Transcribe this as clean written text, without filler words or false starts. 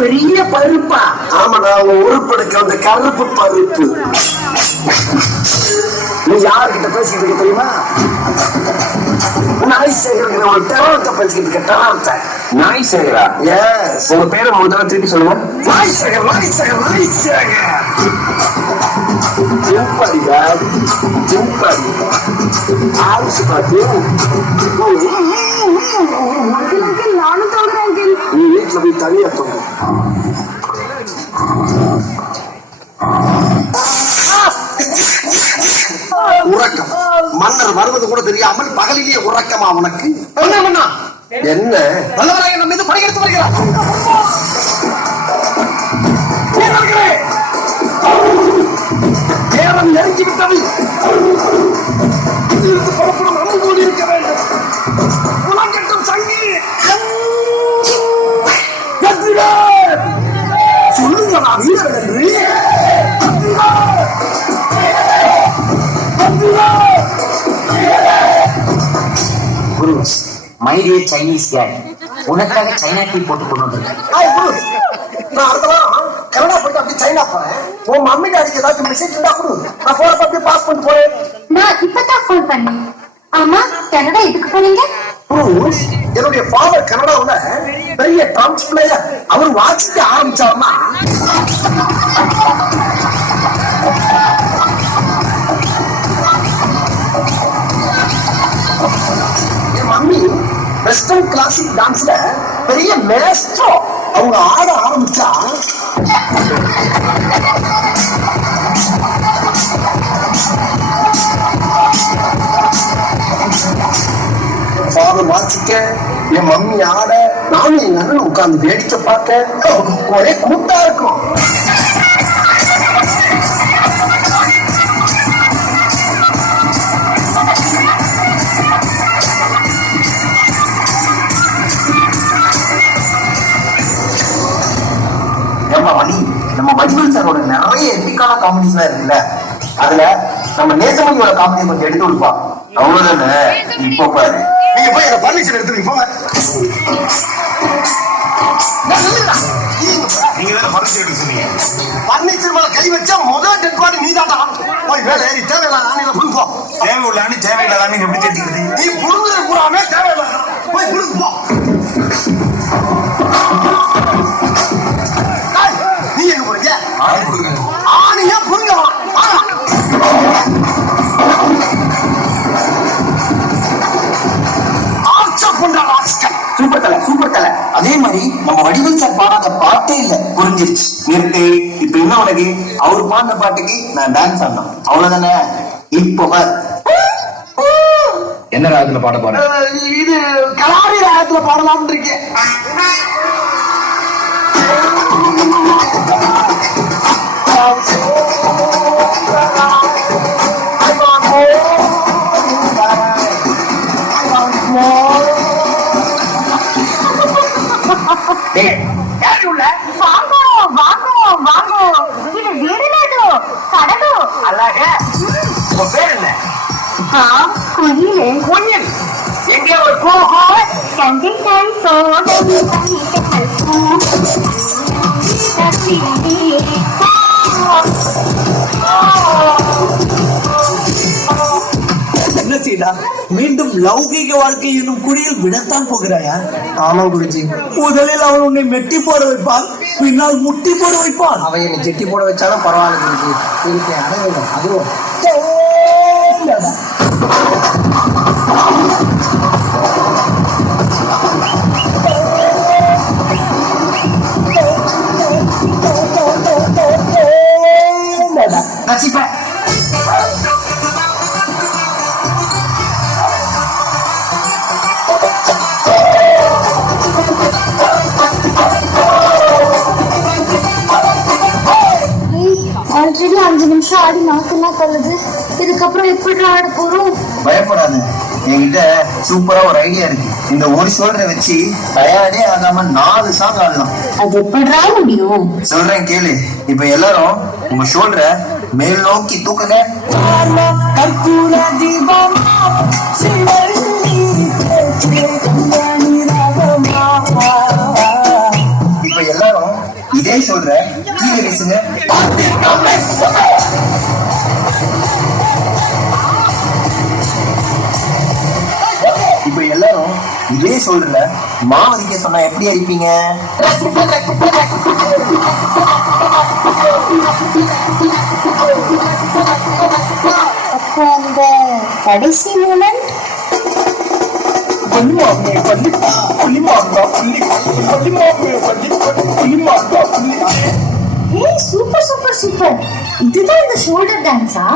பெரிய பருப்பா? ஆமாடா, உருப்படுக்க அந்த கருப்பு பருப்பு. நீ யாருக்கிட்ட பேசிக்கிட்டு இருக்க தெரியுமா? நாய் சேகர் ஒரு டெரவத்தை பேசிக்கிட்டு இருக்க. டெரவத்தை நாய் சேகரா? எஸ். உங்க பேரை முதல்ல திருப்பி சொல்லுங்க. நாய் சேகர், நாய் சேகர், நாய் சேகர். ஜிம்படியா ஜிம்படி ஆயுஷ் பாத்து. நானும் சொல்றேன். நீ வீட்டுல போய் தனியா தோணும். உறக்கம். மன்னர் வருவது கூட தெரியாமல் பகலிலேயே உறக்கமா உனக்கு? என்ன வல்லவராய நம் மீது படையெடுத்து வருகிறார். நேரம் நெருங்கிவிட்டது. இங்கிருந்து புறப்படும் அம்பு இருக்க வேண்டும். உலகட்டும் சங்கி சொல்லுங்களா வீரர் என்று. மை டியர் சைனீஸ் கேட், உனக்காக சைனா டீ போட்டு கொண்டு வந்திருக்கேன். நான் அடுத்த வாரம் கனடா போயிட்டு அப்படி சைனா போறேன். உன் மம்மி டாடிக்கு ஏதாச்சும் மெசேஜ் இருந்தா கொடு. நான் போறப்ப அப்படியே பாஸ் பண்ணிட்டு போறேன். நான் இப்பதான் போன் பண்ணேன். ஆமா, கனடா எதுக்கு போறீங்க? என்னுடைய ஃபாதர் கனடாவுல பெரிய ட்ரம்ஸ் பிளேயர். அவர் வாசிக்க ஆரம்பிச்சாருன்னா என் மம்மி வெஸ்டர்ன் கிளாசிக் டான்ஸ்ல பெரிய மேஸ்ட்ரோ. அவங்க ஆட ஆரம்பிச்சா ஃபாதர் வாசிக்க, என் மம்மி ஆட, நானும் என் அண்ணன் உட்கார்ந்து வேடிக்கை பார்க்க ஒரே கூட்டா இருக்கும். நம்ம வடிவேல் சாரோட நிறைய எப்பிக்கான காமெடிஸ் எல்லாம் இருக்குல்ல, அதுல நம்ம நேசமணியோட காமெடியை கொஞ்சம் எடுத்து கொடுப்பா. அவ்வளவுதானே? இப்போ பாரு, நீங்க போய் அந்த பர்னிச்சர் எடுத்து போங்க. நீங்க தானே பர்னிச்சர் எடுக்க சொன்னீங்க. பர்னிச்சர் மேல கை வச்சா முதல் டெட் பாடி நீ தாண்டா. போய் வேலை ஏறி தேவையில்லை புரிஞ்சோ. தேவை உள்ளான்னு தேவையில்லாதான்னு எப்படி தெரிஞ்சுக்கிறது? நீ புரிஞ்சது பூராமே தேவையில்லை. போய் புரிஞ்சு போ. நீ எங்க போறீங்க? ஆணியா புரிஞ்சவா? சூப்பர் தலை, சூப்பர் தலை. அதே மாதிரி நம்ம வடிவேல் சார் பாடாத பாட்டே இல்ல. புரிஞ்சிருச்சு, நிறுத்து. இப்ப என்ன உனக்கு? அவர் பாடின பாட்டுக்கு நான் டான்ஸ் ஆடணும், அவ்வளவுதானே? இப்போ என்ன ராகத்துல பாட போறேன்? இது கலாரி ராகத்துல பாடலாம் இருக்கேன். பேர் என்ன? குயில். குயில் எங்கே ஒரு என்ன செய்தா? மீண்டும் லௌகீக வாழ்க்கை என்னும் குழியில் விடத்தான் போகிறாயா? ஆமா குருஜி. முதலில் அவன் உன்னை மெட்டி போட வைப்பான், பின்னால் முட்டி போட வைப்பான். அவன் என்னை செட்டி போட வச்சாலும் பரவாயில்ல குருஜி. எனக்கு அடையணும். அதுவும் நசிப்ப. ஆல்ரெடி 5 நிமிஷம் ஆடி நாக்கெல்லாம் தள்ளுது. இதுக்கப்புறம் எப்படி ஆட போறோம்? பயப்படாது, என்கிட்ட சூப்பரா ஒரு ஐடியா இருக்கு. இந்த ஒரு ஷோல்டரை வச்சு டயர்டே ஆகாம 4 சாங் ஆடலாம். அது எப்படிடா முடியும்? சொல்றேன் கேளு. இப்ப எல்லாரும் உங்க ஷோல்டரை மேல் நோக்கி தூக்குங்க. கற்பூர தீபம் ஷோல்டர்ல மாவு அரிக்க சொன்னா எப்படி அரிப்பீங்க? அப்போ அந்த கடைசி மூமெண்ட் சூப்பர் சூப்பர் சூப்பர். இதுதான் இந்த ஷோல்டர் டான்ஸா?